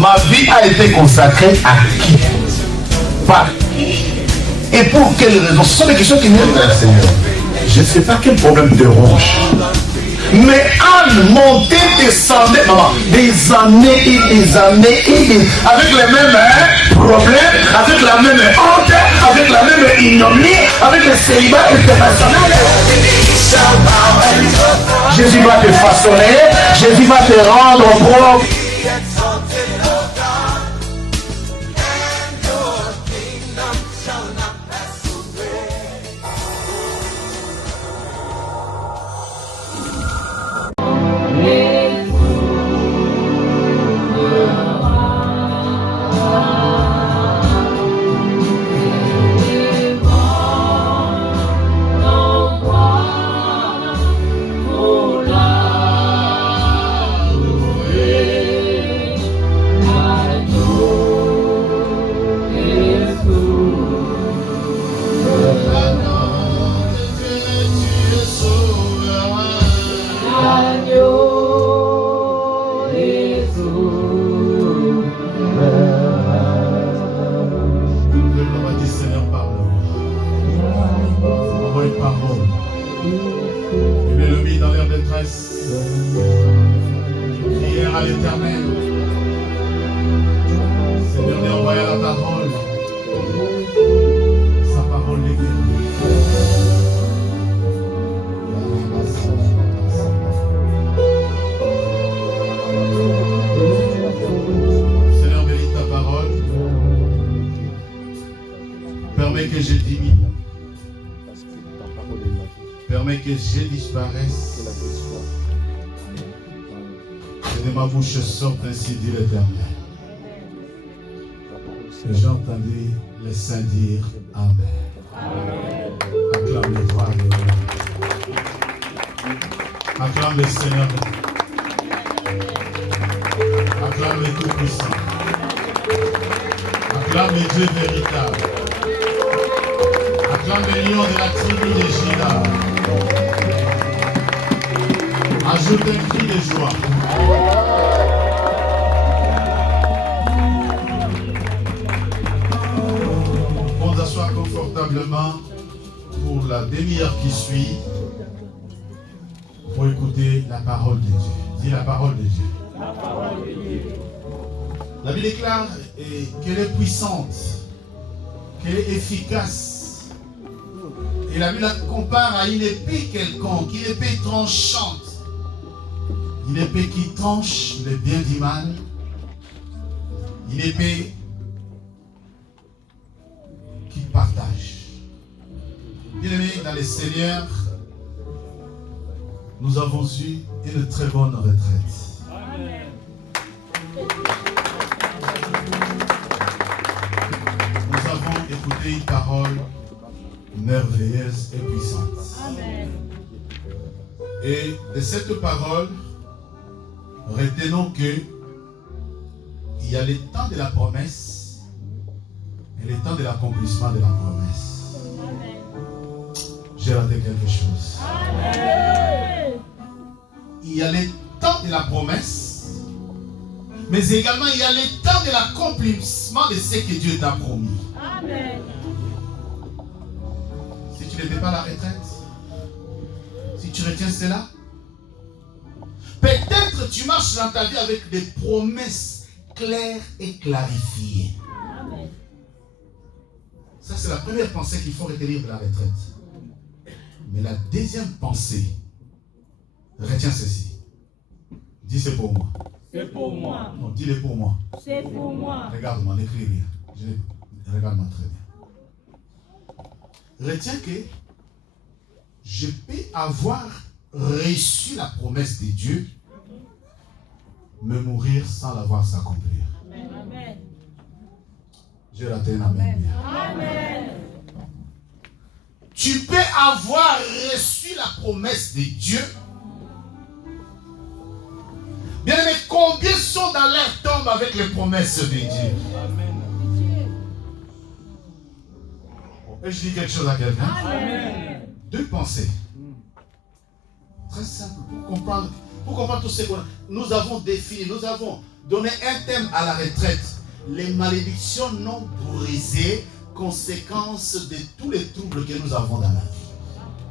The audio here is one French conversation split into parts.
Ma vie a été consacrée à qui? Par qui? Et pour quelles raisons? Ce sont des questions qui viennent vers le Seigneur. Je ne sais pas quel problème te ronge. Mais Anne montait, descendait, maman, des années et des années et des, avec les mêmes problèmes, avec la même honte, avec la même ignominie, avec le célibat international. Jésus va te façonner, Jésus va te rendre propre. Sorte ainsi dit l'Éternel. Et j'ai entendu les saints dire Amen. Amen. Acclame les voix de Dieu. Acclame le Seigneur. Acclame le Tout-Puissant. Acclame le Dieu véritable. Acclame le lion de la tribu de Juda. Ajoute un cri de joie. Confortablement pour la demi-heure qui suit pour écouter la parole de Dieu. Dis la parole de Dieu. La Bible déclare qu'elle est puissante, qu'elle est efficace. Et la Bible la compare à une épée quelconque, une épée tranchante. Une épée qui tranche le bien du mal. Une épée qui partage. Bien-aimés dans les Seigneurs, nous avons eu une très bonne retraite. Amen. Nous avons écouté une parole merveilleuse et puissante. Amen. Et de cette parole, retenons que il y a le temps de la promesse et le temps de l'accomplissement de la promesse. Amen. J'ai raté quelque chose. Amen. Il y a le temps de la promesse, mais également il y a le temps de l'accomplissement de ce que Dieu t'a promis. Amen. Si tu n'étais pas à la retraite, si tu retiens cela, peut-être tu marches dans ta vie avec des promesses claires et clarifiées. Amen. Ça, c'est la première pensée qu'il faut retenir de la retraite. Mais la deuxième pensée, retiens ceci. Dis c'est pour moi. C'est pour moi. Non, dis-le pour moi. C'est pour moi. Regarde-moi, n'écris rien. Regarde-moi très bien. Retiens que je peux avoir reçu la promesse de Dieu, me mourir sans la voir s'accomplir. Amen. J'ai raté un amen. Amen. Tu peux avoir reçu la promesse de Dieu. Bien aimé, combien sont dans leur tombe avec les promesses de Dieu? Amen. Et je dis quelque chose à quelqu'un. Amen. Deux pensées. Très simple pour comprendre tout ce que nous avons défini, nous avons donner un thème à la retraite. Les malédictions non brisées, conséquences de tous les troubles que nous avons dans la vie.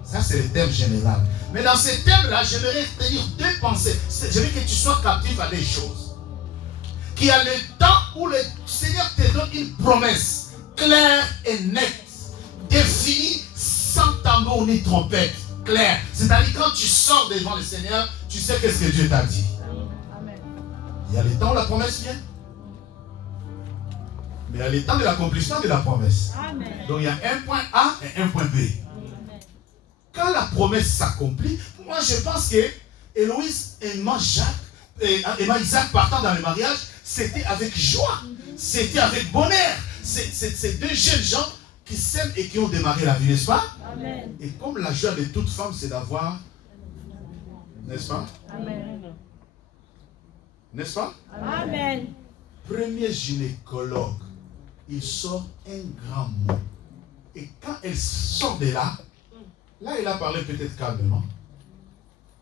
Ça, c'est le thème général. Mais dans ce thème-là, j'aimerais te dire deux pensées. Je veux que tu sois captif à des choses. Qu'il y a le temps où le Seigneur te donne une promesse claire et nette, définie sans tambour ni trompette. Claire. C'est-à-dire quand tu sors devant le Seigneur, tu sais qu'est-ce que Dieu t'a dit. Amen. Il y a le temps où la promesse vient. Mais il y a le temps de l'accomplissement de la promesse. Amen. Donc il y a un point A et un point B. Amen. Quand la promesse s'accomplit, moi je pense que Héloïse aimant Isaac partant dans le mariage, c'était avec joie, c'était avec bonheur. C'est deux jeunes gens qui s'aiment et qui ont démarré la vie, n'est-ce pas? Amen. Et comme la joie de toute femme, c'est d'avoir, n'est-ce pas? Amen. N'est-ce pas? Amen. Premier gynécologue, il sort un grand mot. Et quand elle sort de là, il a parlé peut-être calmement,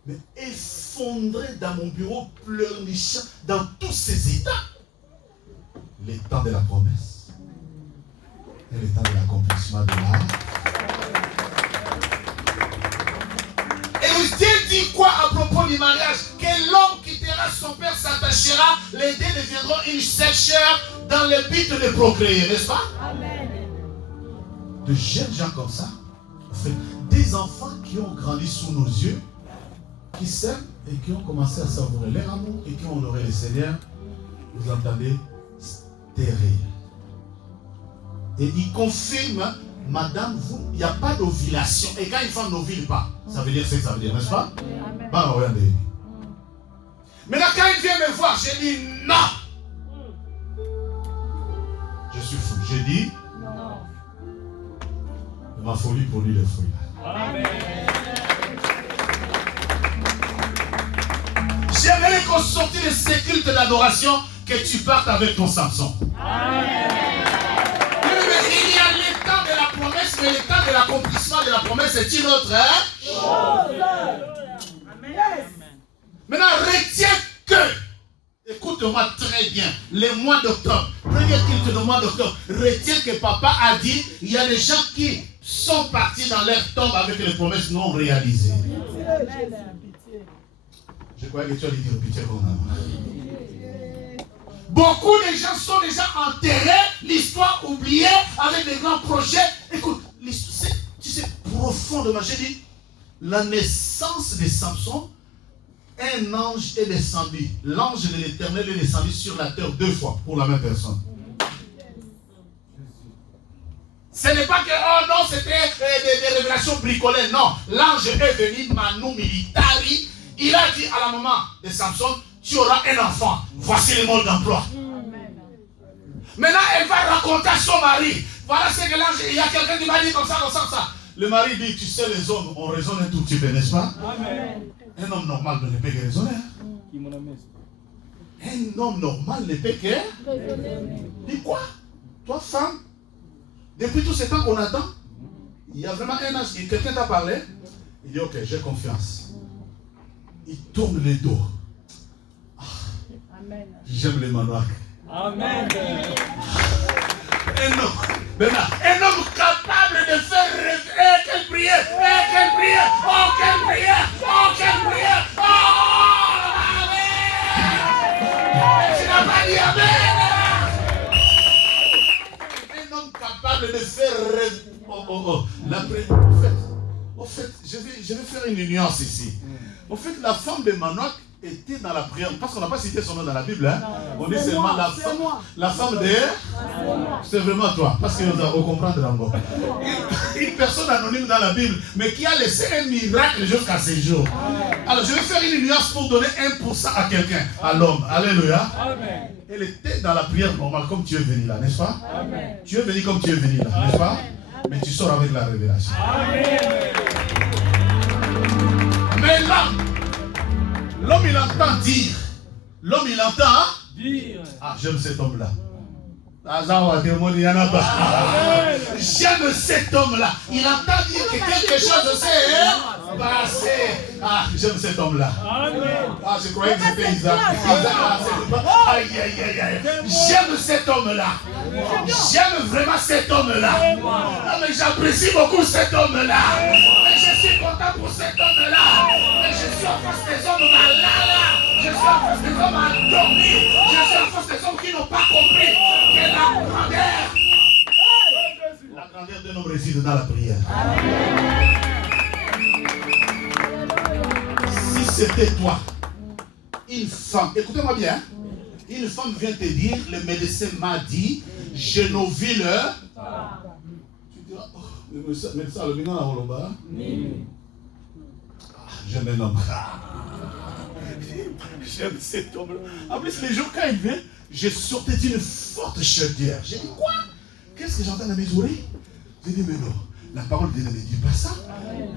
mais effondré dans mon bureau, pleurnichant dans tous ses états. Le temps de la promesse et le temps de l'accomplissement de l'art. Et Dieu dit quoi à propos du mariage? Que l'homme quittera son père, s'attachera, les deux deviendront une seule chair dans le but de procréer, n'est-ce pas? Amen. De jeunes gens comme ça, en fait, des enfants qui ont grandi sous nos yeux, qui s'aiment et qui ont commencé à savourer leur amour et qui ont honoré le Seigneur, vous entendez, stérile. Et il confirme, madame, il n'y a pas d'ovulation. Et quand une femme n'ovule pas, ça veut dire ce que ça veut dire, n'est-ce pas? Bah, regardez. Maintenant, quand il vient me voir, j'ai dit non. Je suis fou. J'ai dit non. Ma folie pour lui, les fruits. Amen. J'aimerais qu'on sorte de ces cultes d'adoration, que tu partes avec ton Samson. Amen. Il y a le temps de la promesse, mais le temps de l'accomplissement de la promesse est une autre chose. Maintenant, retiens que, écoute-moi très bien, le mois d'octobre, premier culte du mois d'octobre, retiens que papa a dit, il y a des gens qui sont partis dans leur tombe avec les promesses non réalisées. Je croyais que tu allais dire pitié pour moi. Beaucoup de gens sont déjà enterrés, l'histoire oubliée, avec des grands projets. Écoute, tu sais, profondément, j'ai dit, la naissance de Samson, un ange est descendu. L'ange de l'Éternel est descendu sur la terre 2 fois pour la même personne. Ce n'est pas que, oh non, c'était des révélations bricolées. Non, l'ange est venu, Manu Militari. Il a dit à la maman de Samson, tu auras un enfant. Voici le mode d'emploi. Maintenant, elle va raconter à son mari. Voilà ce que l'ange, il y a quelqu'un qui m'a dit comme ça. Le mari dit, tu sais, les hommes, on raisonne un tout petit peu, n'est-ce pas? Amen. Un homme normal ne peut que raisonner. Un homme normal ne peut que raisonner. Dis quoi? Toi, femme, depuis tout ce temps qu'on attend, il y a vraiment un âge, quelqu'un t'a parlé, il dit, ok, j'ai confiance. Il tourne les dos. Amen. J'aime les manoirs. Amen. Un homme capable de faire rêver. Quelle prière! Quelle prière! Oh, quelle prière! Oh, quelle prière! Oh, amen! Tu n'as pas dit amen! Un homme capable de faire rêver. La prière. Au fait, je vais faire une nuance ici. En fait, la femme de Manoach était dans la prière, parce qu'on n'a pas cité son nom dans la Bible, hein? On dit seulement la femme de... C'est vraiment toi, parce que nous avons compris encore. Une personne anonyme dans la Bible, mais qui a laissé un miracle jusqu'à ces jours. Alors, je vais faire une nuance pour donner 1% à quelqu'un, à l'homme. Alléluia. Amen. Elle était dans la prière normale, comme tu es venu là, n'est-ce pas? Amen. Tu es venu comme tu es venu là, n'est-ce pas? Mais tu sors avec la révélation. Amen. Mais l'homme il entend dire. L'homme il entend dire. Ah, j'aime cet homme-là. J'aime cet homme-là. Il entend dire que quelque chose c'est. Passez. Ah, j'aime cet homme-là. Amen. Ah, je croyais que c'était Isaac. Aïe, aïe, aïe, aïe. J'aime cet homme-là. J'aime vraiment cet homme-là. Ah, mais j'apprécie beaucoup cet homme-là. Mais je suis content pour cet homme-là. Mais je suis en face des hommes malades. Je suis en face des hommes endormis. Je suis en face des hommes qui n'ont pas compris que la grandeur d'un homme réside dans la prière. Si c'était toi, une femme, écoutez-moi bien, une femme vient te dire, le médecin m'a dit, génovule. Tu diras, oh, le médecin, le minant là, là-bas. J'aime un homme. J'aime cet homme-là. En plus, les jours quand il vient, je sortais d'une forte chaleur. J'ai dit, quoi? Qu'est-ce que j'entends dans mes oreilles? J'ai dit, mais non, la parole de Dieu ne dit pas ça.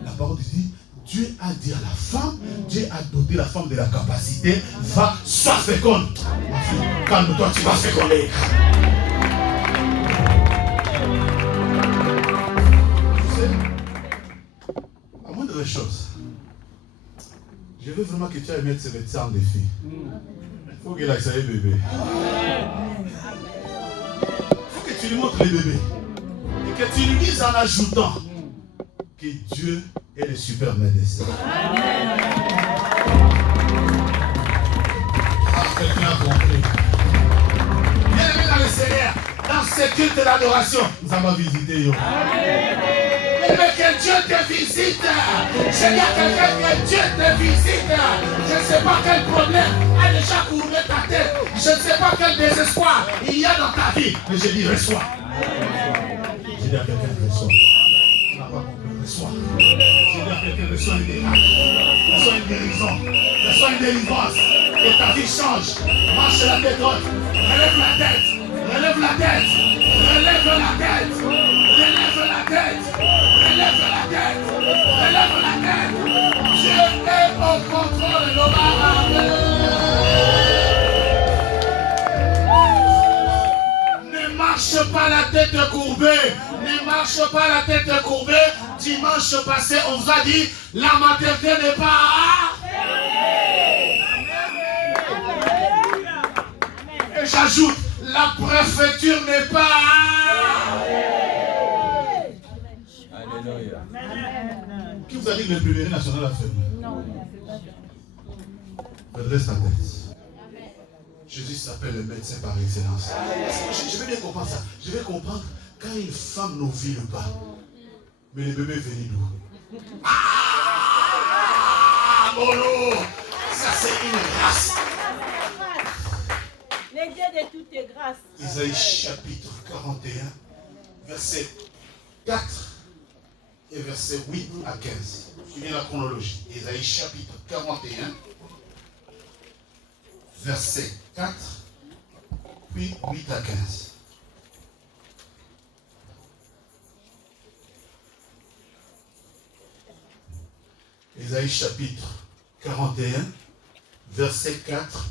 La parole de Dieu dit, Dieu a dit à la femme, Dieu a doté la femme de la capacité, va, sois féconde. Calme-toi, tu vas féconder. Tu sais, la moindre chose, je veux vraiment que tu ailles mettre ce médecin en défi. Il faut qu'il aille saluer bébé. Il faut que tu lui montres les bébés. Et que tu lui dises en ajoutant que Dieu est le super médecin. Ah, quelqu'un a compris. Bienvenue dans le Seigneur. Dans ce culte d'adoration, nous allons visiter. Yo. Mais que Dieu te visite. Je dis à quelqu'un que Dieu te visite. Je ne sais pas quel problème a déjà courbé ta tête. Je ne sais pas quel désespoir il y a dans ta vie. Mais je dis reçois. Je dis à quelqu'un reçois. Tu n'as pas compris, reçois. Je dis à quelqu'un reçois une miracle. Reçois une guérison. Reçois une délivrance. Que ta vie change. Marche la tête haute. Relève la tête. Relève la tête. Relève la tête. Relève la tête. Relève la tête. Relève la tête. Dieu est au contrôle de nos Ne marche pas la tête courbée. Ne marche pas la tête courbée. Dimanche passé, on vous a dit, la maternité n'est pas... Et j'ajoute, la préfecture n'est pas... Alléluia. Qui vous a dit que l'imprimerie nationale a fermé? Non. Redresse ta tête. Jésus s'appelle le médecin par excellence. Je vais bien comprendre ça. Je vais comprendre quand une femme n'ovule pas. Mais le bébé venu d'où? Ah, Molo! Ça c'est une grâce. Les dieux de toutes tes grâces. Isaïe chapitre 41, verset 4 et verset 8 à 15. Suivez la chronologie. Isaïe chapitre 41, verset 4, puis 8 à 15. Isaïe chapitre 41, verset 4,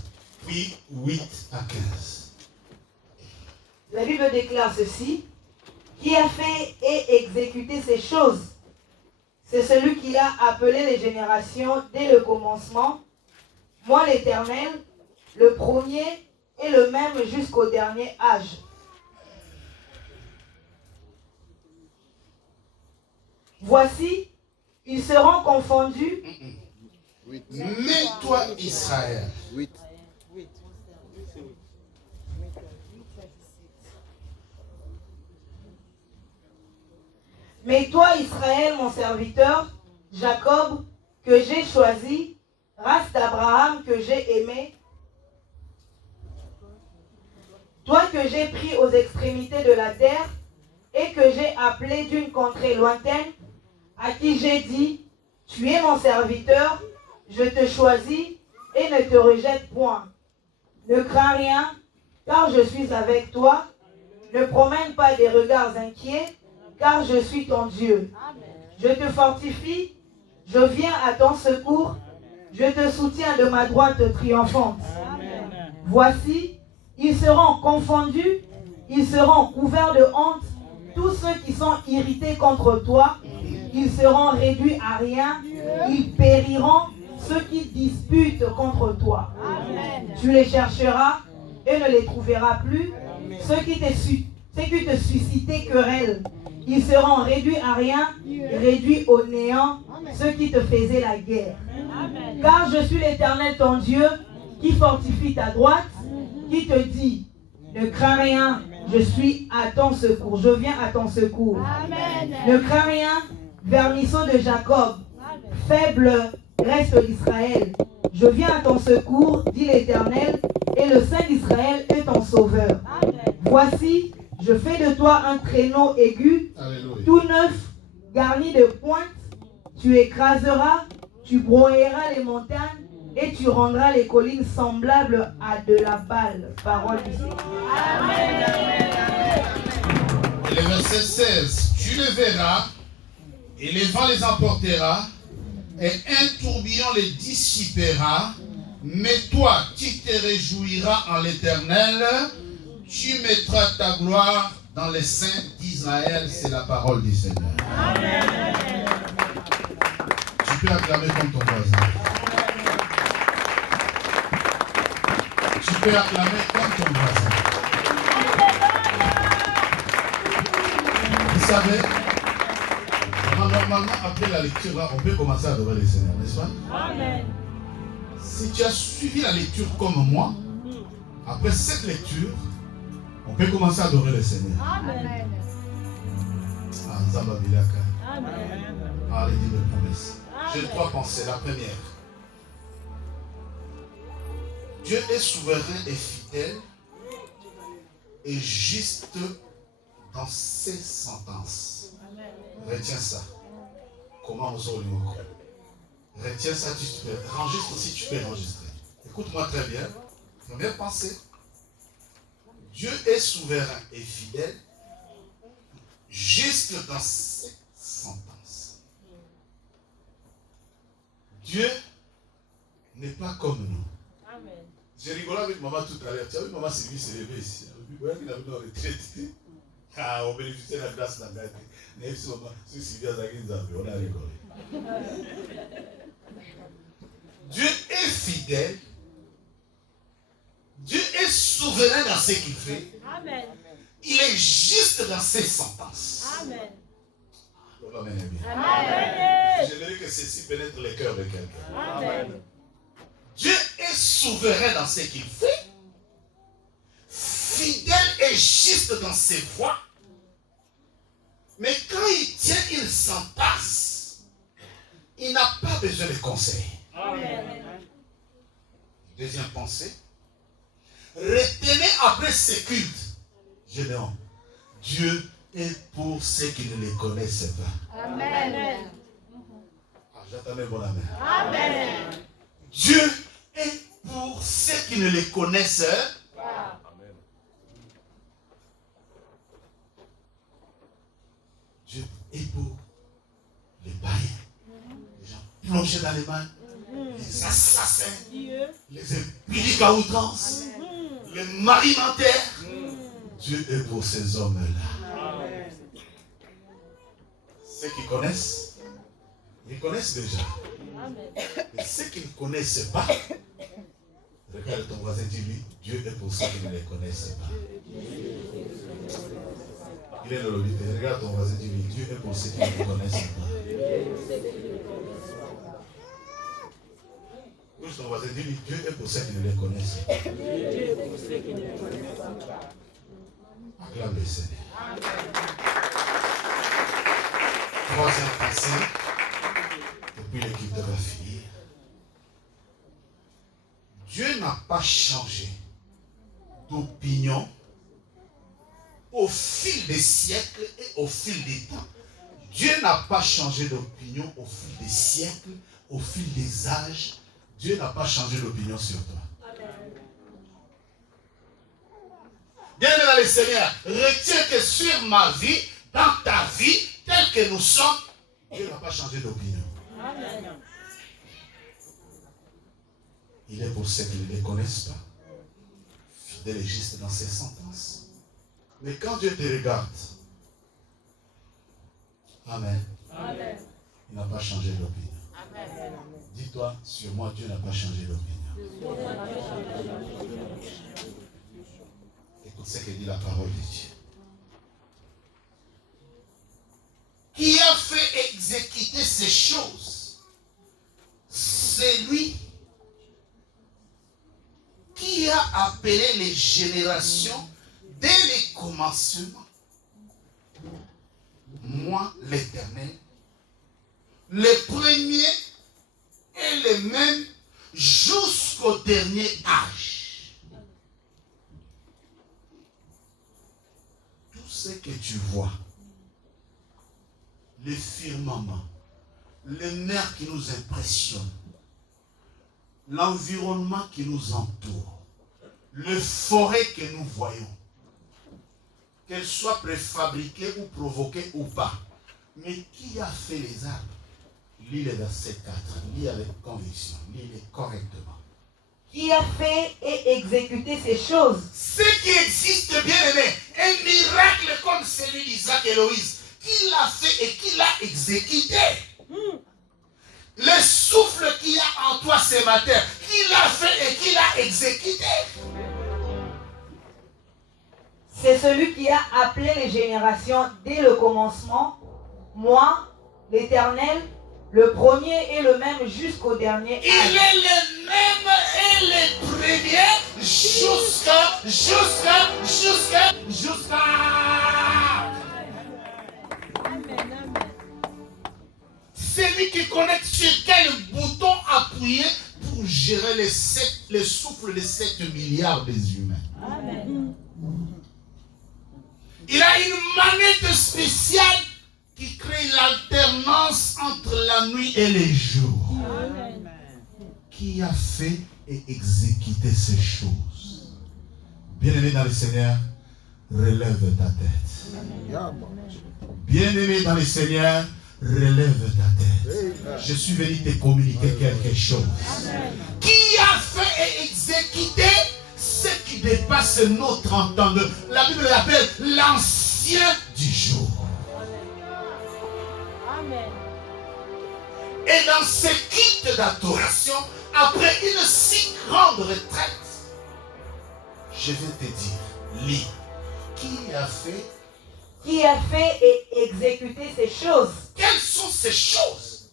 puis 8 à 15. La Bible déclare ceci: qui a fait et exécuté ces choses? C'est celui qui a appelé les générations dès le commencement. Moi l'Éternel, le premier et le même jusqu'au dernier âge. Voici, ils seront confondus. Mais toi, Israël, mais toi, Israël, mon serviteur, Jacob, que j'ai choisi, race d'Abraham que j'ai aimé, toi que j'ai pris aux extrémités de la terre et que j'ai appelé d'une contrée lointaine, à qui j'ai dit, tu es mon serviteur, je te choisis et ne te rejette point. Ne crains rien, car je suis avec toi. Ne promène pas des regards inquiets, car je suis ton Dieu. Je te fortifie, je viens à ton secours, je te soutiens de ma droite triomphante. Voici, ils seront confondus, ils seront couverts de honte, tous ceux qui sont irrités contre toi, ils seront réduits à rien, Ils périront ceux qui disputent contre toi. Amen. Tu les chercheras et ne les trouveras plus. Ceux qui te suscitaient querelle, ils seront réduits à rien, réduits au néant, ceux qui te faisaient la guerre. Amen. Car je suis l'Éternel ton Dieu, qui fortifie ta droite, qui te dit, ne crains rien, je suis à ton secours, je viens à ton secours. Amen. Ne crains rien, vermisseau de Jacob, faible reste d'Israël. Je viens à ton secours, dit l'Éternel, et le Saint d'Israël est ton sauveur. Amen. Voici, je fais de toi un traîneau aigu, Alléluia. tout neuf, garni de pointes. Tu écraseras, tu broyeras les montagnes, et tu rendras les collines semblables à de la balle. Parole du Seigneur. Et le verset 16. Tu le verras, et les vents les emportera, et un tourbillon les dissipera. Mais toi, tu te réjouiras en l'Éternel. Tu mettras ta gloire dans les saints d'Israël. C'est la parole du Seigneur. Amen. Tu peux acclamer comme ton voisin. Tu peux acclamer comme ton voisin. Vous savez, normalement, après la lecture, là, on peut commencer à adorer le Seigneur, n'est-ce pas? Amen. Si tu as suivi la lecture comme moi, après cette lecture, on peut commencer à adorer le Seigneur. Amen. Ah, Zababilaka. Amen. Ah, les 10 promesses. J'ai trois pensées. La première. Dieu est souverain et fidèle et juste dans ses sentences. Retiens ça. Comment nous aurions? Retiens ça, tu peux. Enregistre aussi, tu peux enregistrer. Écoute-moi très bien. Première pensée. Dieu est souverain et fidèle, juste dans ses sentences. Dieu n'est pas comme nous. Amen. J'ai rigolé avec maman tout à l'heure. Tu as vu maman Sylvie se lever ici. Vous voyez qu'il a venu en retraite. Ah, on bénéficie de la grâce de la gâte. Mais si Sylvie a zagué, on a rigolé. Dieu est fidèle. Dieu est souverain dans ce qu'il fait. Amen. Il est juste dans ses sentences. Amen. Amen. Amen. J'aimerais que ceci pénètre le cœur de quelqu'un. Amen. Dieu est souverain dans ce qu'il fait. Fidèle et juste dans ses voies. Mais quand il tient une sentence, il n'a pas besoin de conseils. Amen. Deuxième pensée. Retenez après ce culte. Généon. Dieu est pour ceux qui ne les connaissent pas. Amen. Ah, j'attendais mon amen. Amen. Dieu est pour ceux qui ne les connaissent pas. Dieu est pour les païens, les gens plongés dans les mal, les assassins, les impudicats à outrance, les maris mentaires. Dieu est pour ces hommes-là. Ceux qui connaissent, ils connaissent déjà. Et ceux qui ne connaissent pas, regarde ton voisin, dis-lui, Dieu est pour ceux qui ne les connaissent pas. Il est dans le vide. Regarde ton voisin, dis-lui, Dieu est pour ceux qui ne le connaissent pas. Touche ton voisin, dis-lui, Dieu est pour ceux qui ne les connaissent pas. Acclame le Seigneur. Troisième pensée, depuis l'équipe de la fille. Dieu n'a pas changé d'opinion au fil des siècles et au fil des temps. Dieu n'a pas changé d'opinion au fil des siècles, au fil des âges. Dieu n'a pas changé d'opinion sur toi. Bien-aimé dans le Seigneur, retiens que sur ma vie, dans ta vie, telle que nous sommes, Dieu n'a pas changé d'opinion. Amen. Il est pour ceux qui ne les connaissent pas. Fidèle et juste dans ses sentences. Mais quand Dieu te regarde, Amen, Amen. il n'a pas changé d'opinion. Amen. Dis-toi, sur moi, Dieu n'a pas changé d'opinion. Écoute ce que dit la parole de Dieu. Qui a fait exécuter ces choses? C'est lui qui a appelé les générations dès les commencements. Moi, l'Éternel, les premiers et les mêmes jusqu'au dernier âge. Tout ce que tu vois, le firmament, les mers qui nous impressionnent, l'environnement qui nous entoure, les forêts que nous voyons, qu'elles soient préfabriquées ou provoquées ou pas. Mais qui a fait les arbres? Lis-les versets 4, lis avec conviction, lis-les correctement. Qui a fait et exécuté ces choses? Ce qui existe, bien aimé, un miracle comme celui d'Isaac et Loïs, qui l'a fait et qui l'a exécuté. Le souffle qu'il y a en toi ce matin, qui l'a fait et qui l'a exécuté. C'est celui qui a appelé les générations dès le commencement, moi, l'Éternel, le premier et le même jusqu'au dernier âge. Il est le même et le premier jusqu'à. C'est lui qui connaît sur quel bouton appuyer pour gérer les souffles de 7 milliards des humains. Amen. Il a une manette spéciale qui crée l'alternance entre la nuit et les jours. Amen. Qui a fait et exécuté ces choses? Bien-aimé dans le Seigneur, relève ta tête. Bien-aimé dans le Seigneur, relève ta tête. Je suis venu te communiquer quelque chose. Qui a fait et exécuté ce qui dépasse notre entendement? La Bible l'appelle l'ancien du jour. Amen. Et dans ce culte d'adoration, après une si grande retraite, je vais te dire, lis, qui a fait et exécuté ces choses? Quelles sont ces choses?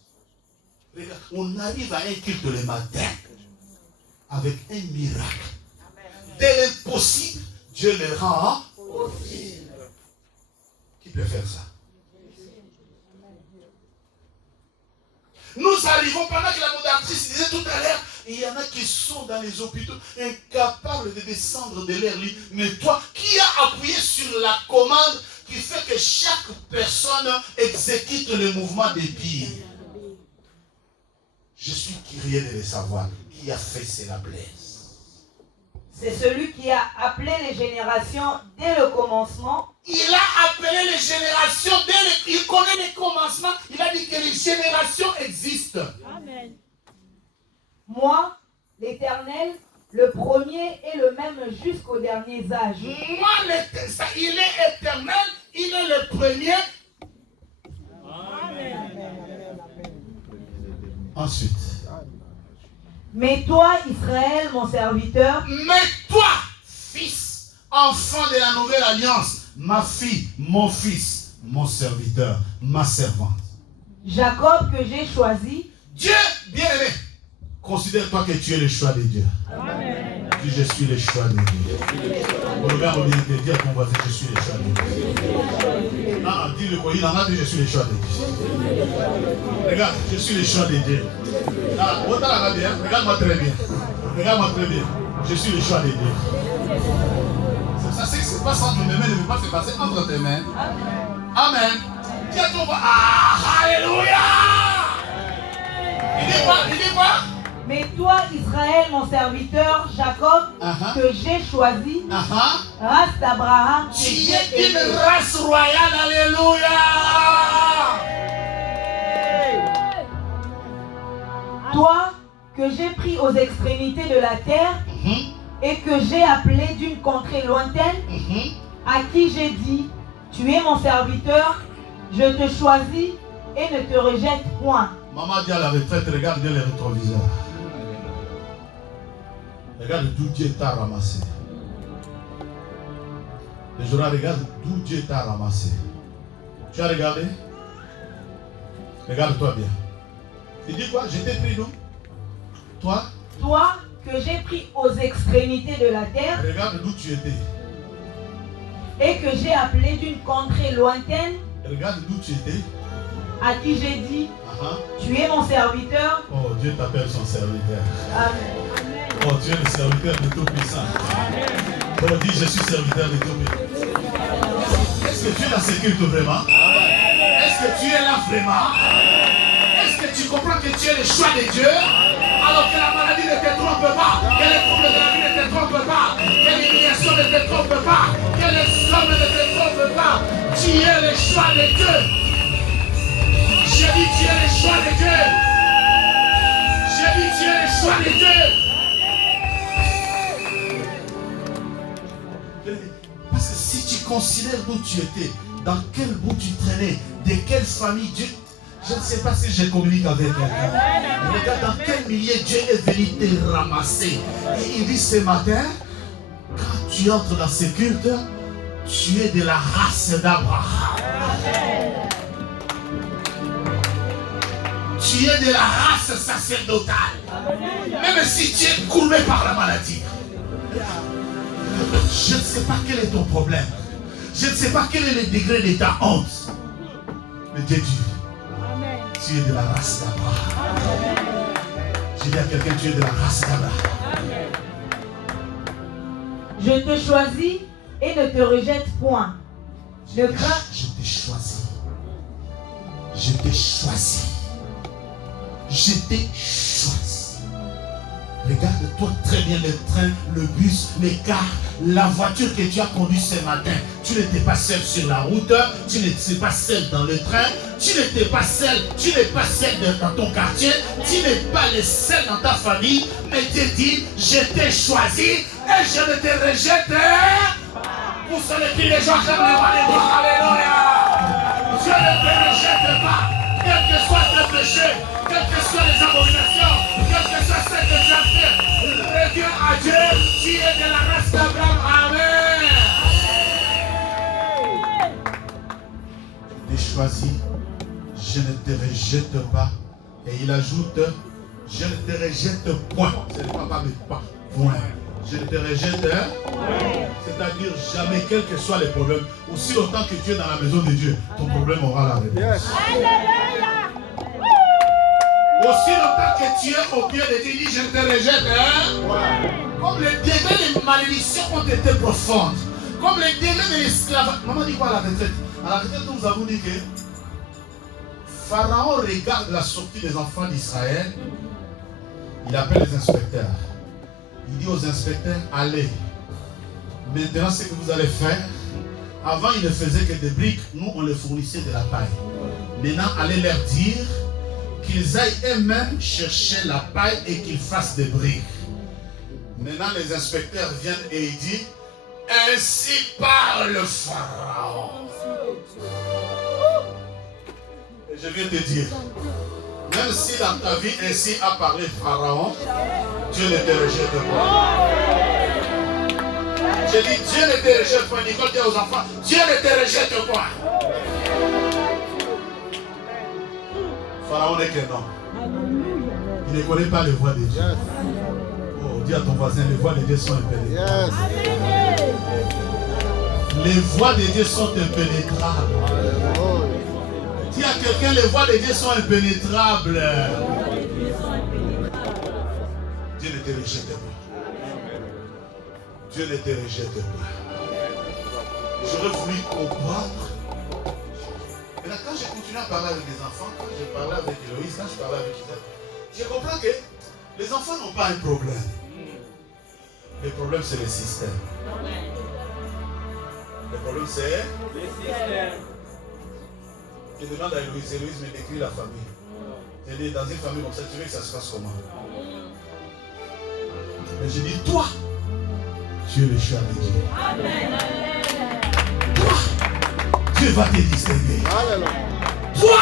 Regarde, on arrive à un culte le matin avec un miracle. Dès l'impossible, Dieu le rend possible. Qui peut faire ça? Nous arrivons pendant que la modératrice disait tout à l'heure, il y en a qui sont dans les hôpitaux incapables de descendre de leur lit. Mais toi, qui a appuyé sur la commande qui fait que chaque personne exécute le mouvement des pieds? Je suis curieux de le savoir. Qui a fait cela, Blaise? C'est celui qui a appelé les générations dès le commencement. Il a appelé les générations il connaît les commencements. Il a dit que les générations existent. Amen. Moi, l'Éternel, le premier et le même jusqu'aux derniers âges. Moi, il est éternel, il est le premier. Amen. Ensuite. Mais toi, Israël, mon serviteur, Mais toi, fils, enfant de la nouvelle alliance, ma fille, mon fils, mon serviteur, ma servante. Jacob que j'ai choisi, Dieu, bien-aimé, considère-toi que tu es le choix de Dieu. Amen. Dis, je suis le choix de Dieu. Regarde, on dit à ton voisin, je suis le choix de Dieu. Ah, dis le coïn, je suis le choix de Dieu. Regarde, je suis le choix de Dieu. Ah, regarde-moi très bien. Regarde-moi très bien. Je suis le choix de Dieu. C'est ça, c'est que ce n'est pas entre mes mains, ne peut pas se passer entre tes mains. Amen. Dis à ton voisin, ah, alléluia. Il dit quoi? Il dit quoi? mais toi, Israël, mon serviteur, Jacob, que j'ai choisi, race d'Abraham, que Tu j'ai es une aimé. race royale, alléluia. Toi, que j'ai pris aux extrémités de la terre, et que j'ai appelé d'une contrée lointaine, à qui j'ai dit, tu es mon serviteur, je te choisis et ne te rejette point. Maman dit à la retraite, regarde bien les rétroviseurs. Regarde d'où Dieu t'a ramassé. Les gens regardent d'où Dieu t'a ramassé. Tu as regardé? Regarde-toi bien. Il dit quoi? Je t'ai pris d'où? Toi? Toi que j'ai pris aux extrémités de la terre Regarde d'où tu étais. et que j'ai appelé d'une contrée lointaine, Regarde d'où tu étais. à qui j'ai dit, Uh-huh. tu es mon serviteur. Oh, Dieu t'appelle son serviteur. Amen. Oh, tu es le serviteur de Tout-Puissant. Oh, dis, je suis serviteur de Tout-Puissant. Est-ce que tu es dans ce culte vraiment? Est-ce que tu es là vraiment? Est-ce que tu comprends que tu es le choix de Dieu? Alors que la maladie ne te trompe pas, que les troubles de la vie ne te trompent pas, que l'humiliation ne te trompe pas, que les hommes ne te trompent pas. Tu es le choix de Dieu. J'ai dit, tu es le choix de Dieu. J'ai dit, tu es le choix de Dieu. Parce que si tu considères d'où tu étais, dans quel bout tu traînais, de quelle famille Dieu... Je ne sais pas si je communique avec quelqu'un. Regarde dans quel milieu Dieu est venu te ramasser. Et il dit ce matin, quand tu entres dans ce culte, tu es de la race d'Abraham. Tu es de la race sacerdotale. Même si tu es courbé par la maladie. Je ne sais pas quel est ton problème. Je ne sais pas quel est le degré de ta honte. Mais Dieu dit, tu es de la race d'Abraham. Je dis à quelqu'un, tu es de la race d'Abraham. Je te choisis et ne te rejette point. Ne crains. Je t'ai choisi. Je t'ai choisi. Je t'ai choisi. Regarde-toi très bien le train, le bus, les cars, la voiture que tu as conduite ce matin. Tu n'étais pas seul sur la route, tu n'étais pas seul dans le train, tu n'étais pas seul, tu n'es pas seul dans ton quartier, tu n'es pas le seul dans ta famille, mais Dieu dit, je t'ai choisi et je ne te rejette. Vous savez qui les gens comme les bras, alléluia. Dieu ne te rejette pas, quel que soit tes péchés, quelles que soient les abominations, quel que soit ce que tu as fait, reviens à Dieu, tu es de la race d'Abraham. Amen. Je t'ai choisi, je ne te rejette pas. Et il ajoute, je ne te rejette point. Ce n'est pas mais pas point. Je ne te rejette, c'est-à-dire jamais, quels que soient les problèmes, aussi longtemps que tu es dans la maison de Dieu, ton problème aura la réponse. Aussi longtemps que tu es au pied de Dieu, dit je ne te rejette. Comme les degrés de malédiction ont été profondes, comme les degrés de l'esclavage. Maman dit quoi à la retraite? À la retraite, nous avons dit que Pharaon regarde la sortie des enfants d'Israël. Il appelle les inspecteurs. Il dit aux inspecteurs, allez. Maintenant, ce que vous allez faire, avant, ils ne faisaient que des briques. Nous, on les fournissait de la paille. Maintenant, allez leur dire qu'ils aillent eux-mêmes chercher la paille et qu'ils fassent des briques. Maintenant, les inspecteurs viennent et ils disent, ainsi parle le Pharaon. Et je viens te dire, même si dans ta vie ainsi a parlé Pharaon, Dieu ne te rejette pas. Je dis Dieu ne te rejette pas. Nicole dit aux enfants, Dieu ne te rejette pas. Pharaon n'est qu'un homme. Il ne connaît pas les voies de Dieu. Oh, dis à ton voisin, les voies de Dieu sont impénétrables. Les voies de Dieu sont impénétrables. Dis à quelqu'un, les voies de Dieu sont impénétrables. Dieu ne te rejette pas. Dieu ne te rejette pas. J'aurais voulu comprendre. Et là, quand j'ai continué à parler avec les enfants, quand j'ai parlé avec Héloïse, quand je parlais avec Isaac, j'ai compris que les enfants n'ont pas un problème. Le problème, c'est le système. Le problème, c'est le système. Je demande à Héloïse, Héloïse me décrit la famille. Elle dit, dans une famille comme ça, tu veux que ça se passe comment? Mais je dis, toi, tu es le choix de Dieu. Amen. Toi, Dieu va te distinguer. Toi,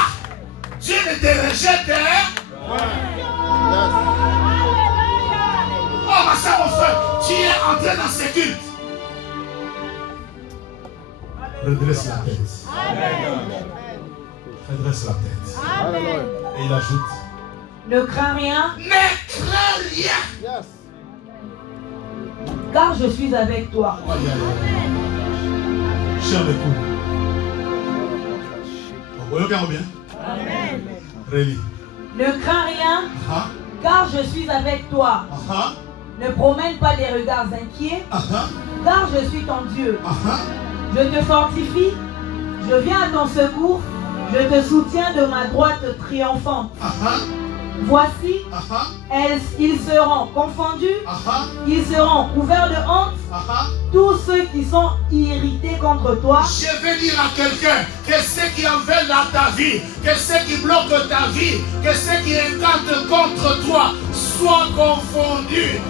Dieu ne te rejette. Oh ma soeur, mon frère, tu es entré dans ce culte. Redresse la tête. Redresse la tête. Et il ajoute. Ne crains rien. Ne crains rien. Car je suis avec toi. Aïe, aïe, aïe. Cher le coup. Vous voyez bien ou bien? Amen. Relis. Ne crains rien, Ah, car je suis avec toi. ah, Ne promène pas des regards inquiets, ah, car je suis ton Dieu. ah, Je te fortifie, je viens à ton secours, je te soutiens de ma droite triomphante. ah, Voici, ah, ils seront confondus, ah, ils seront couverts de honte, ah. tous ceux qui sont irrités contre toi. Je vais dire à quelqu'un que ceux qui en veulent dans ta vie, que ceux qui bloquent ta vie, que ceux qui incantent contre toi soient confondus.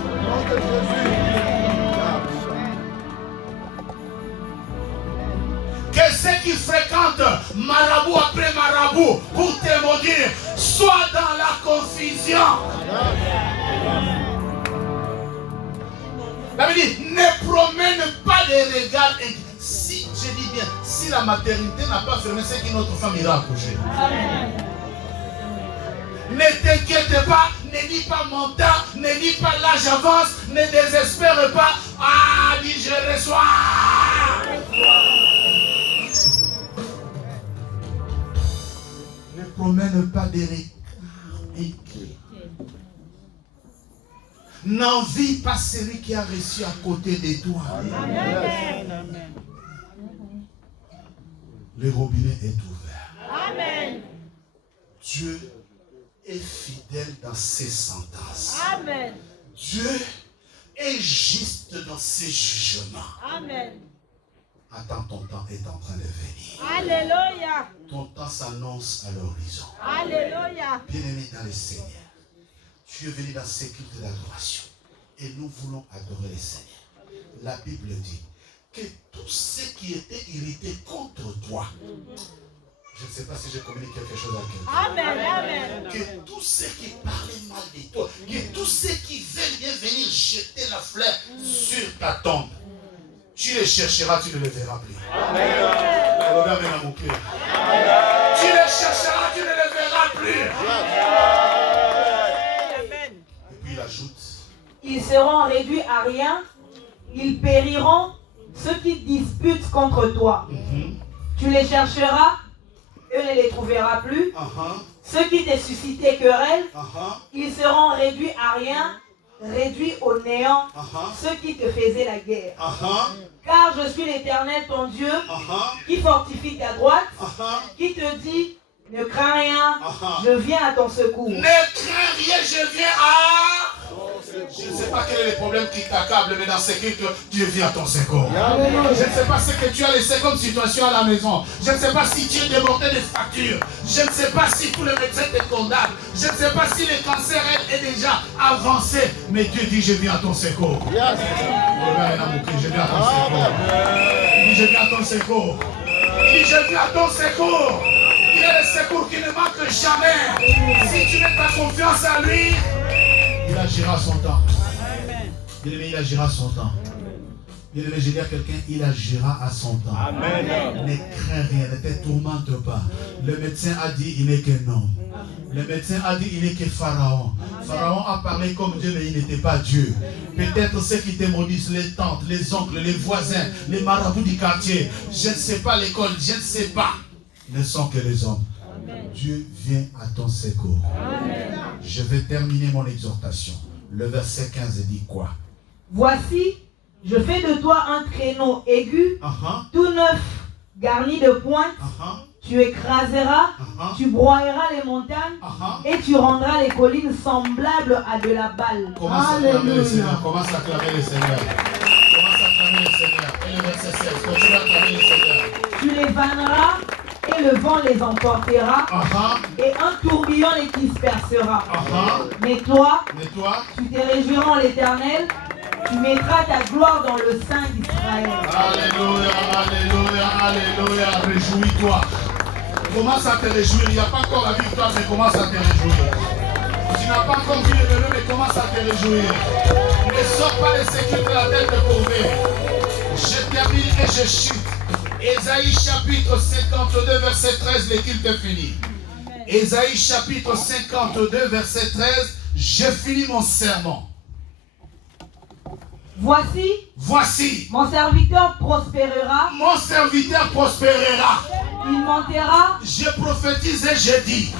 Que ceux qui fréquentent marabout après marabout pour te maudire soient dans la confusion. La Bible dit, ne promène pas des regards. Si, je dis bien, si la maternité n'a pas fermé, c'est qu'une autre femme ira accoucher. Ne t'inquiète pas, ne dis pas mon temps, ne dis pas là j'avance, ne désespère pas. Ah, dis je reçois. Ne promène pas des regards. N'envie pas celui qui a reçu à côté de toi. Amen. Le robinet est ouvert. Amen. Dieu est fidèle dans ses sentences. Amen. Dieu est juste dans ses jugements. Amen. Attends, ton temps est en train de venir. Alléluia. Ton temps s'annonce à l'horizon. Alléluia. Bien-aimé dans le Seigneur, tu es venu dans ces cultes d'adoration et nous voulons adorer le Seigneur. La Bible dit que tous ceux qui étaient irrités contre toi, je ne sais pas si je communique quelque chose à quelqu'un. Amen. Amen. Que tous ceux qui parlaient mal de toi, que tous ceux qui veulent bien venir jeter la fleur sur ta tombe, tu les chercheras, tu ne les verras plus. Regarde maintenant mon cœur. Tu les chercheras, tu ne les verras plus. Et puis il ajoute. Ils seront réduits à rien, ils périront, ceux qui disputent contre toi. Tu les chercheras, eux ne les trouveras plus. Ceux qui te suscitaient querelle, ils seront réduits à rien, réduits au néant, ceux qui te faisaient la guerre. Car je suis l'Éternel, ton Dieu, qui fortifie ta droite, qui te dit, ne crains rien, je viens à ton secours. Ne crains rien, je viens à... Je ne sais pas quel est le problème qui t'accable, mais dans ce culte, Dieu vient à ton secours. Je ne sais pas ce que tu as laissé comme situation à la maison. Je ne sais pas si tu es débordé de factures. Je ne sais pas si tous les médecins te condamnent. Je ne sais pas si le cancer est déjà avancé. Mais Dieu dit, je viens à ton secours. Regarde mon cœur, je viens à ton secours. Il dit, je viens à ton secours. Il dit, je viens à ton secours. Il est le secours qui ne manque jamais. Si tu mets ta confiance à lui, il agira son temps. Bien-aimé, il agira son temps. Bien-aimé, je dis à quelqu'un, il agira à son temps. Amen. Ne crains rien, ne te tourmente pas. Le médecin a dit, il n'est qu'un homme. Le médecin a dit, il n'est que Pharaon. Pharaon a parlé comme Dieu, mais il n'était pas Dieu. Peut-être ceux qui te maudissent, les tantes, les oncles, les voisins, les marabouts du quartier, je ne sais pas l'école, je ne sais pas, ne sont que les hommes. Dieu vient à ton secours. Amen. Je vais terminer mon exhortation. Le verset 15 dit quoi? Voici, je fais de toi un traîneau aigu, tout neuf, garni de pointes. Tu écraseras, tu broyeras les montagnes et tu rendras les collines semblables à de la balle. Commence à acclamer le Seigneur. Commence à acclamer le Seigneur. Commence à acclamer le Seigneur. Et le verset 16, continue à acclamer le Seigneur. Tu les vanneras et le vent les emportera et un tourbillon les dispersera. Mais toi, tu te réjouiras en l'Éternel, tu mettras ta gloire dans le sein d'Israël. Alléluia, alléluia, alléluia. Réjouis-toi. Commence à te réjouir. Il n'y a pas encore la victoire, mais commence à te réjouir. Tu n'as pas encore vu le bébé, mais commence à te réjouir. Ne sors pas les sécurités de la tête courbée. Je termine et je chute. Ésaïe chapitre 52, verset 13, l'équipe est finie. Ésaïe chapitre 52, verset 13, je finis mon sermon. Voici, mon serviteur prospérera. Mon serviteur prospérera. Il montera. Je prophétise et je dis,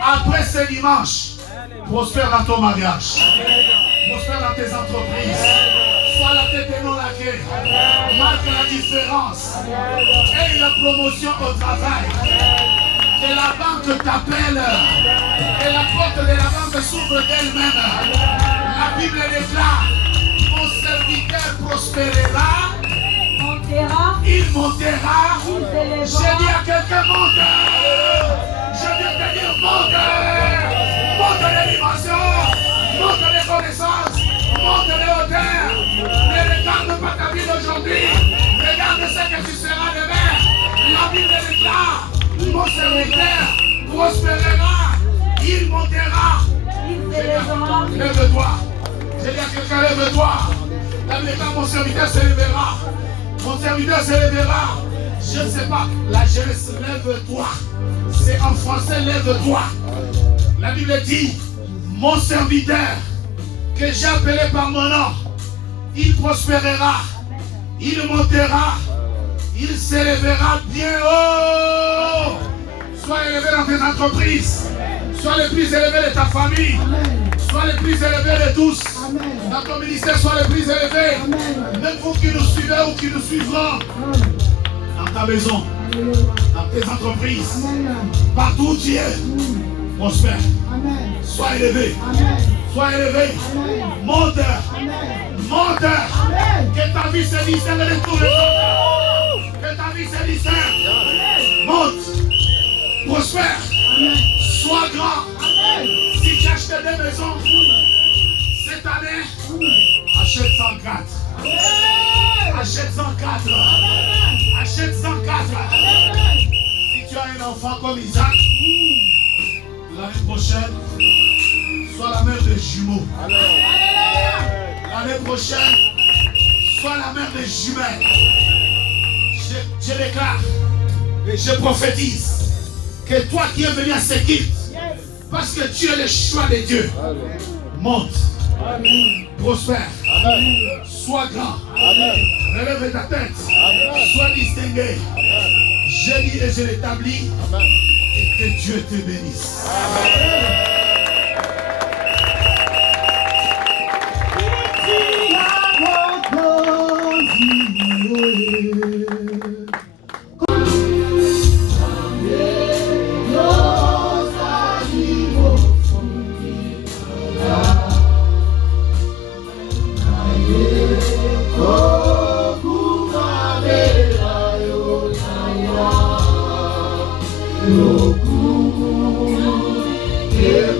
après ce dimanche, prospère dans ton mariage, prospère dans tes entreprises, sois la tête et non la queue, marque la différence, et la promotion au travail, que la banque t'appelle, et la porte de la banque s'ouvre d'elle-même. La Bible déclare, mon serviteur prospérera, il montera. Je dis à quelqu'un, monte. Je viens te dire, monte. Monte les dimensions, monte les connaissances, monte les hauteurs. Ne regarde pas ta vie d'aujourd'hui, regarde ce que tu seras demain. La Bible déclare, mon serviteur prospérera, il montera. Lève-toi. Je dis à quelqu'un, lève-toi. La Bible déclare, mon serviteur se lèvera. Mon serviteur se lèvera. Je ne sais pas, la jeunesse, lève-toi. C'est en français, lève-toi. La Bible dit, mon serviteur, que j'ai appelé par mon nom, il prospérera, il montera, il s'élèvera bien haut. Sois élevé dans tes entreprises, sois le plus élevé de ta famille, sois le plus élevé de tous. Dans ton ministère, sois le plus élevé. Même vous qui nous suivez ou qui nous suivront, dans ta maison, dans tes entreprises, partout où tu es, prospère. Sois élevé. Sois élevé. Monte. Monte. Que ta vie se distingue de tous les autres. Que ta vie se distingue. Monte. Prospère. Sois grand. Si tu achètes des maisons cette année, achète 104. Achète 104. Achète 104. Si tu as un enfant comme Isaac, l'année prochaine, sois la mère des jumeaux. L'année prochaine, sois la mère des jumelles. Je déclare et je prophétise que toi qui es venu à cette équipe, parce que tu es le choix de Dieu, monte, prospère, sois grand, relève ta tête, sois distingué. Je dis et je l'établis, et que Dieu te bénisse. Yeah.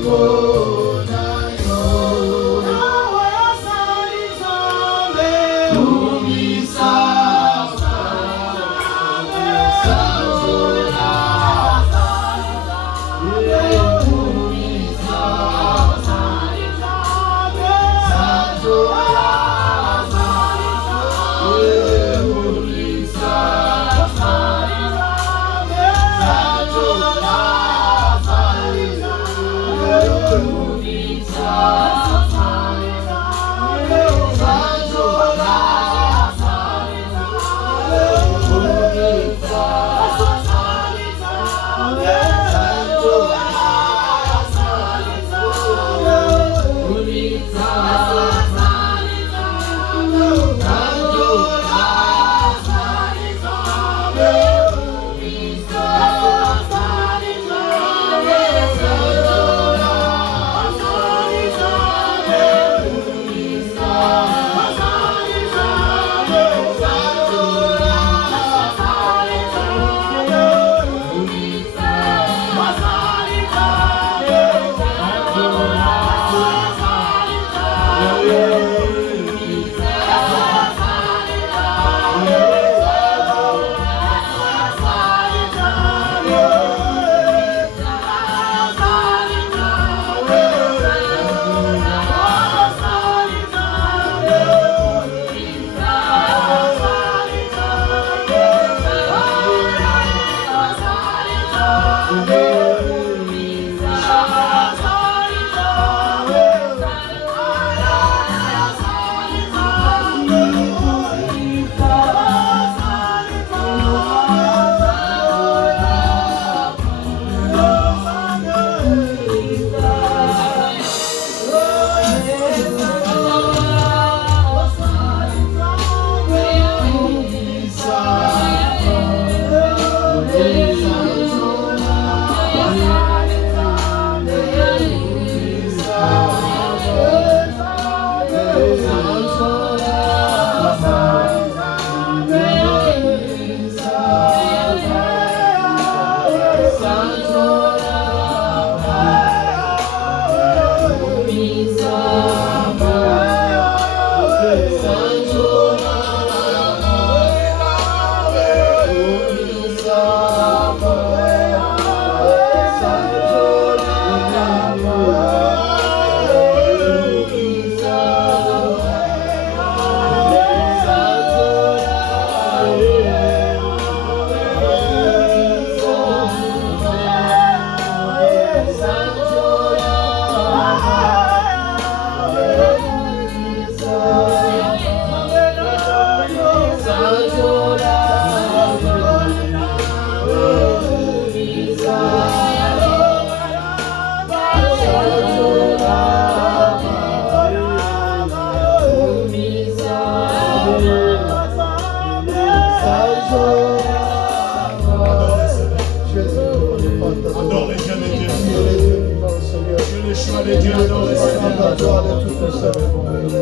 joie de tout le Seigneur.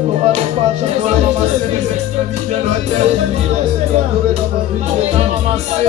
On va nous partager les extrémités lointaines. Adorer dans ma vie, Jésus. Ramasser.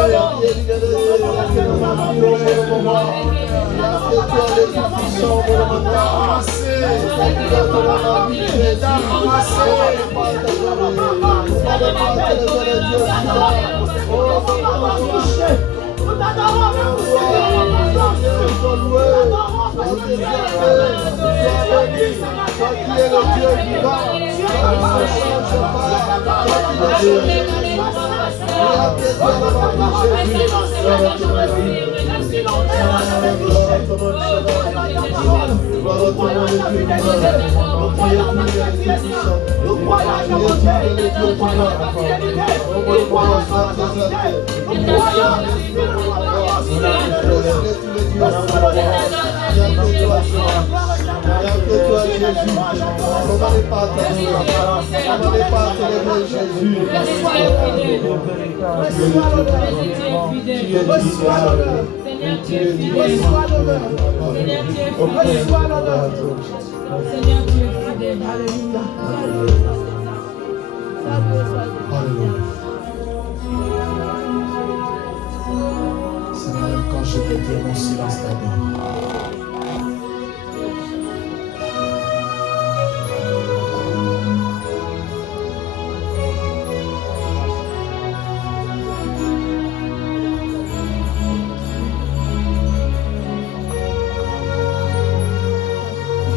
Seigneur, quand je vais dire mon silence d'abord.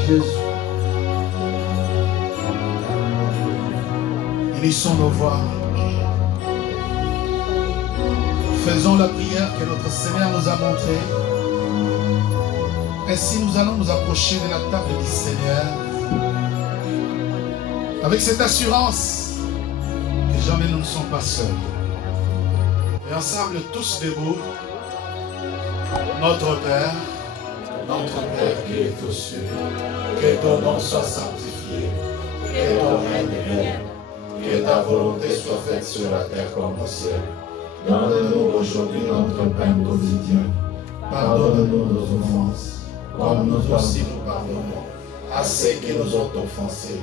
Jésus. Unissons nos voix. Faisons la prière que notre Seigneur nous a montrée. Ainsi nous allons nous approcher de la table du Seigneur avec cette assurance que jamais nous ne sommes pas seuls. Et ensemble, tous debout, notre Père qui est aux cieux, que ton nom soit sanctifié, que ton règne vienne, que ta volonté soit faite sur la terre comme au ciel. Donne-nous aujourd'hui notre pain quotidien. Pardonne-nous nos offenses, comme nous aussi nous pardonnons à ceux qui nous ont offensés.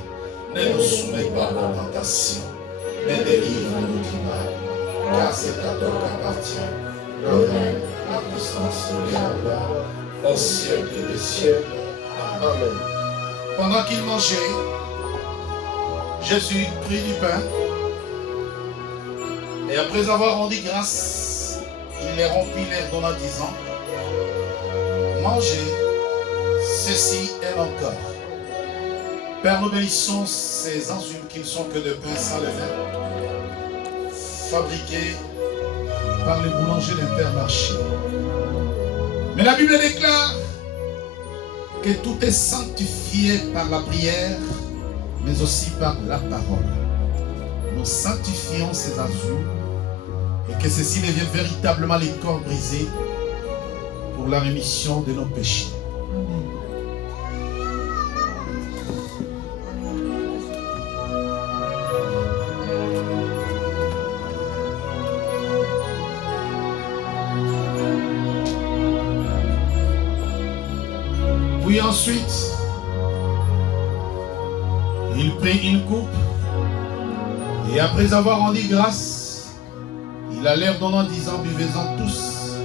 Ne nous soumets pas à la tentation, mais délivre-nous du mal, car c'est à toi qu'appartient le règne, la puissance et la gloire, au siècle des siècles. Amen. Pendant qu'il mangeait, Jésus prit du pain et après avoir rendu grâce, il les rompit, les donna disant: mangez, ceci est mon corps. Père, nous bénissons ces enzymes qui ne sont que de pain sans levain, fabriqués par les boulangers d'Intermarché. Mais la Bible déclare que tout est sanctifié par la prière, mais aussi par la parole. Nous sanctifions ces enzymes et que ceci devienne véritablement les corps brisés pour la rémission de nos péchés. Puis ensuite, il prit une coupe et après avoir rendu grâce, il allait donnant disant: buvez-en tous.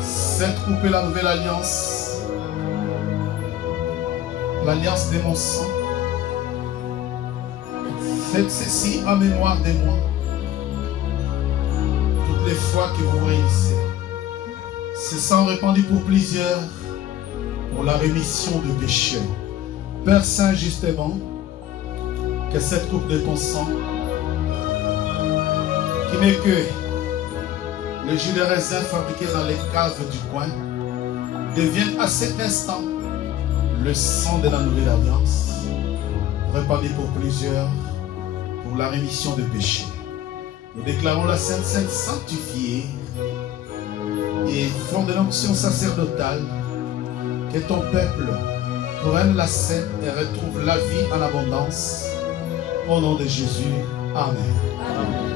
Cette coupe est la nouvelle alliance, l'alliance de mon sang. Faites ceci en mémoire de moi toutes les fois que vous réunissez. Ce sang répandu pour plusieurs, pour la rémission de péchés. Père Saint, justement, que cette coupe de ton sang, qui n'est que le jus de raisin fabriqué dans les caves du coin, devienne à cet instant le sang de la nouvelle alliance, répandu pour plusieurs, pour la rémission de péchés. Nous déclarons la Sainte Seine sanctifiée et fond de l'onction sacerdotale, que ton peuple prenne la scène et retrouve la vie en abondance. Au nom de Jésus. Amen. Amen.